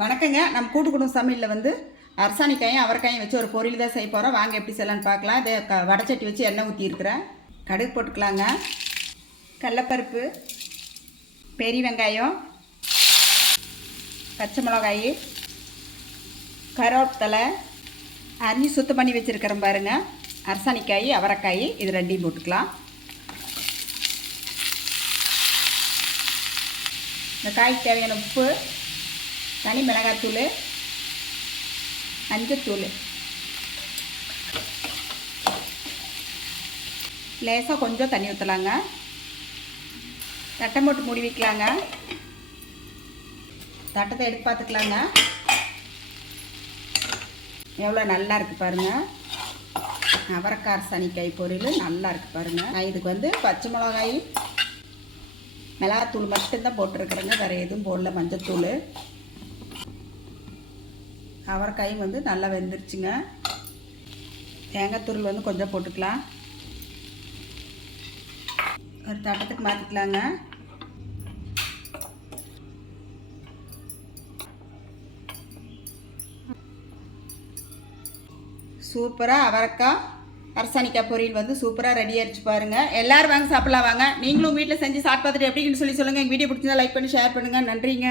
வணக்கங்க. நம்ம கூட்டு குடும்ப சமையலில் வந்து அரசாணிக்காயும் அவரைக்காயும் வச்சு ஒரு பொரியல் தான் செய்ய போகிறோம். வாங்க எப்படி செய்யலான்னு பார்க்கலாம். இதை வடைச்சட்டி வச்சு எண்ணெய் ஊற்றிருக்கிறேன். கடுகு போட்டுக்கலாங்க. கடலப்பருப்பு, பெரிய வெங்காயம், பச்சை மிளகாய், கருவேப்பிலை அரிஞ்சு சுத்தம் பண்ணி வச்சுருக்கிறேன் பாருங்கள். அரசாணிக்காய் அவரைக்காய் இது ரெண்டையும் போட்டுக்கலாம். இந்த காய்க்கு தேவையான உப்பு, தனி மிளகாத்தூள், மஞ்சத்தூள், லேசாக கொஞ்சம் தண்ணி ஊற்றலாங்க. தட்டை போட்டு மூடி வைக்கலாங்க. தட்டத்தை எடுத்து பார்த்துக்கலாங்க. எவ்வளோ நல்லா இருக்குது பாருங்கள். அவரைக்காய் அரசாணிக்காய் பொரியல் நல்லா இருக்குது பாருங்கள். நான் இதுக்கு வந்து பச்சை மிளகாய் மிளகாத்தூள் மட்டும்தான் போட்டிருக்கிறேங்க, வேறு எதுவும் போடல. மஞ்சத்தூள், அவரைக்காயும் வந்து நல்லா வெந்துருச்சுங்க. தேங்காய் துருள் வந்து கொஞ்சம் போட்டுக்கலாம். ஒரு தட்டத்துக்கு மாற்றிக்கலாங்க. சூப்பராக அவரைக்காய் அரசாணிக்காய் பொரியல் வந்து சூப்பராக ரெடி ஆகிடுச்சு பாருங்கள். எல்லோரும் வாங்க சாப்பிட்லாம். வாங்க நீங்களும் வீட்டில் செஞ்சு சாப்பிட்டு பார்த்துட்டு எப்படின்னு சொல்லி சொல்லுங்கள். எங்கள் வீடியோ பிடிச்சிருந்தா லைக் பண்ணி ஷேர் பண்ணுங்கள். நன்றிங்க.